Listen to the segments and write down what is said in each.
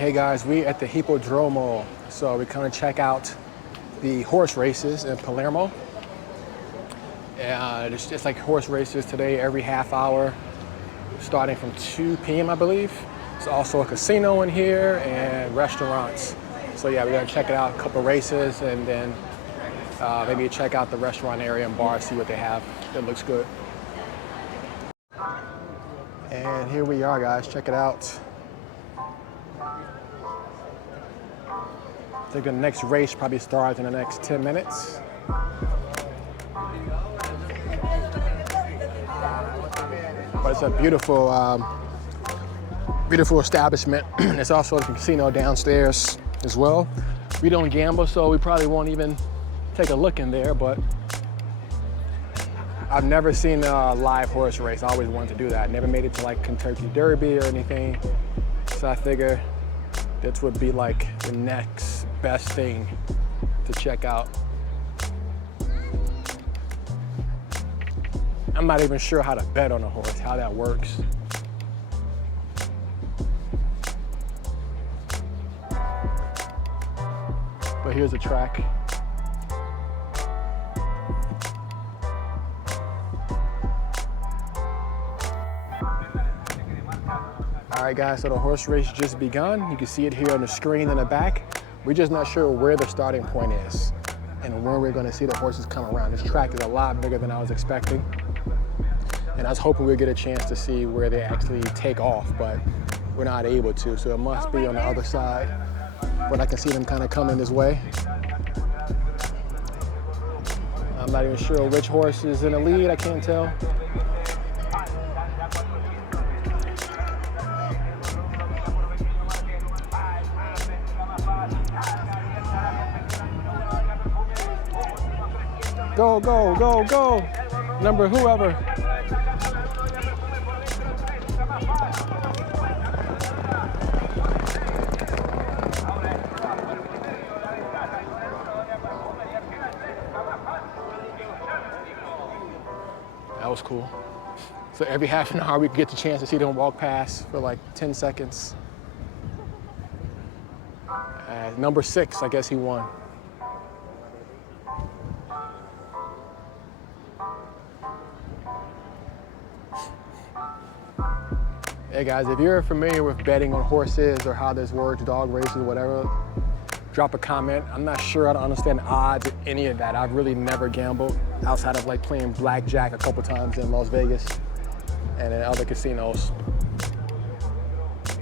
Hey guys, we at the Hipodromo. So we come to check out the horse races in Palermo. And it's just like horse races today every half hour, starting from 2 p.m. I believe. There's also a casino in here and restaurants. So yeah, we're gonna check it out, a couple races, and then maybe check out the restaurant area and bar, see what they have. It looks good. And here we are, guys, check it out. I think the next race probably starts in the next 10 minutes. But it's a beautiful, beautiful establishment. There's also a casino downstairs as well. We don't gamble, so we probably won't even take a look in there, but I've never seen a live horse race. I always wanted to do that. Never made it to like Kentucky Derby or anything. So I figure this would be like the next best thing to check out. I'm not even sure how to bet on a horse, how that works. But here's a track. All right, guys, so the horse race just begun. You can see it here on the screen in the back. We're just not sure where the starting point is and where we're gonna see the horses come around. This track is a lot bigger than I was expecting. And I was hoping we'd get a chance to see where they actually take off, but we're not able to, so it must be on the other side. But I can see them kind of coming this way. I'm not even sure which horse is in the lead, I can't tell. Go, go, go, go. Number whoever. That was cool. So every half an hour we get the chance to see them walk past for like 10 seconds. Number 6, I guess he won. Hey guys, if you're familiar with betting on horses or how this works, dog races, whatever, drop a comment. I'm not sure I don't understand odds or any of that. I've really never gambled outside of like playing blackjack a couple times in Las Vegas and in other casinos.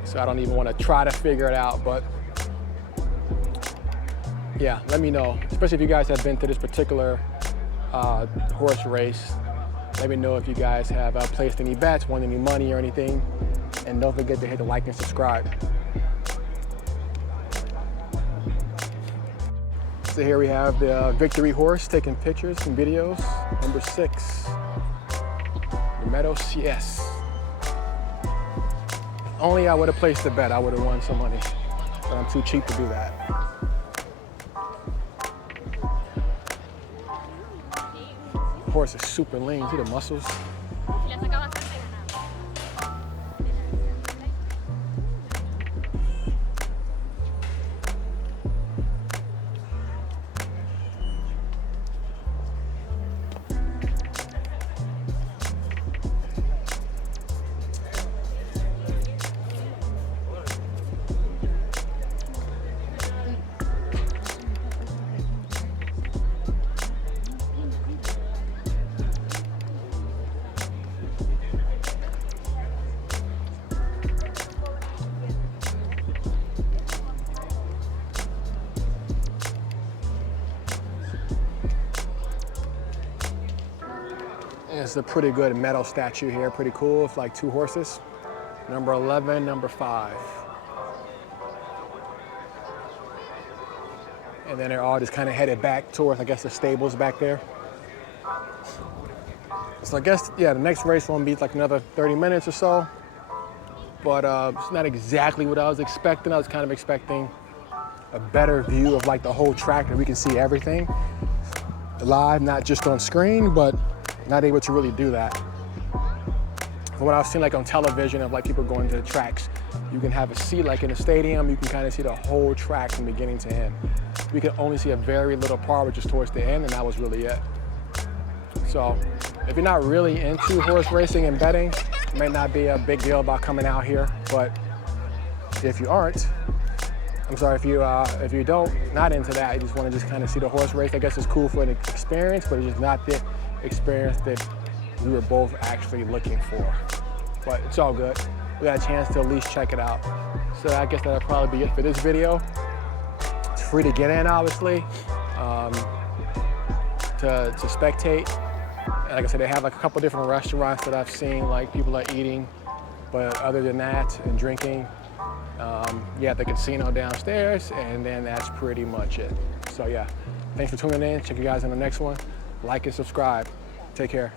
So I don't even want to try to figure it out, but yeah, let me know. Especially if you guys have been to this particular horse race. Let me know if you guys have placed any bets, won any money or anything. And don't forget to hit the like and subscribe. So here we have the victory horse taking pictures and videos. Number 6, the Meadows, yes. Only I would have placed the bet, I would have won some money. But I'm too cheap to do that. The horse is super lean, see the muscles? It's a pretty good metal statue here, pretty cool. It's like 2 horses. Number 11, number 5. And then they're all just kind of headed back towards, I guess, the stables back there. So I guess, yeah, the next race won't be like another 30 minutes or so. But it's not exactly what I was expecting. I was kind of expecting a better view of like the whole track, that we can see everything live, not just on screen, but not able to really do that. From what I've seen like on television of like people going to the tracks, you can have a seat like in a stadium, you can kind of see the whole track from beginning to end. We could only see a very little part, which is towards the end, and that was really it. So if you're not really into horse racing and betting, it may not be a big deal about coming out here, but if you aren't, I'm sorry, if you don't, not into that, you just want to just kind of see the horse race, I guess it's cool for an experience, but it's just not the experience that we were both actually looking for. But it's all good. We got a chance to at least check it out. So I guess that'll probably be it for this video. It's free to get in, obviously, to spectate. And like I said, they have like a couple different restaurants that I've seen, like people are eating, but other than that, and drinking, you have the casino downstairs, and then that's pretty much it. So yeah, thanks for tuning in. Check you guys in the next one. Like and subscribe. Take care.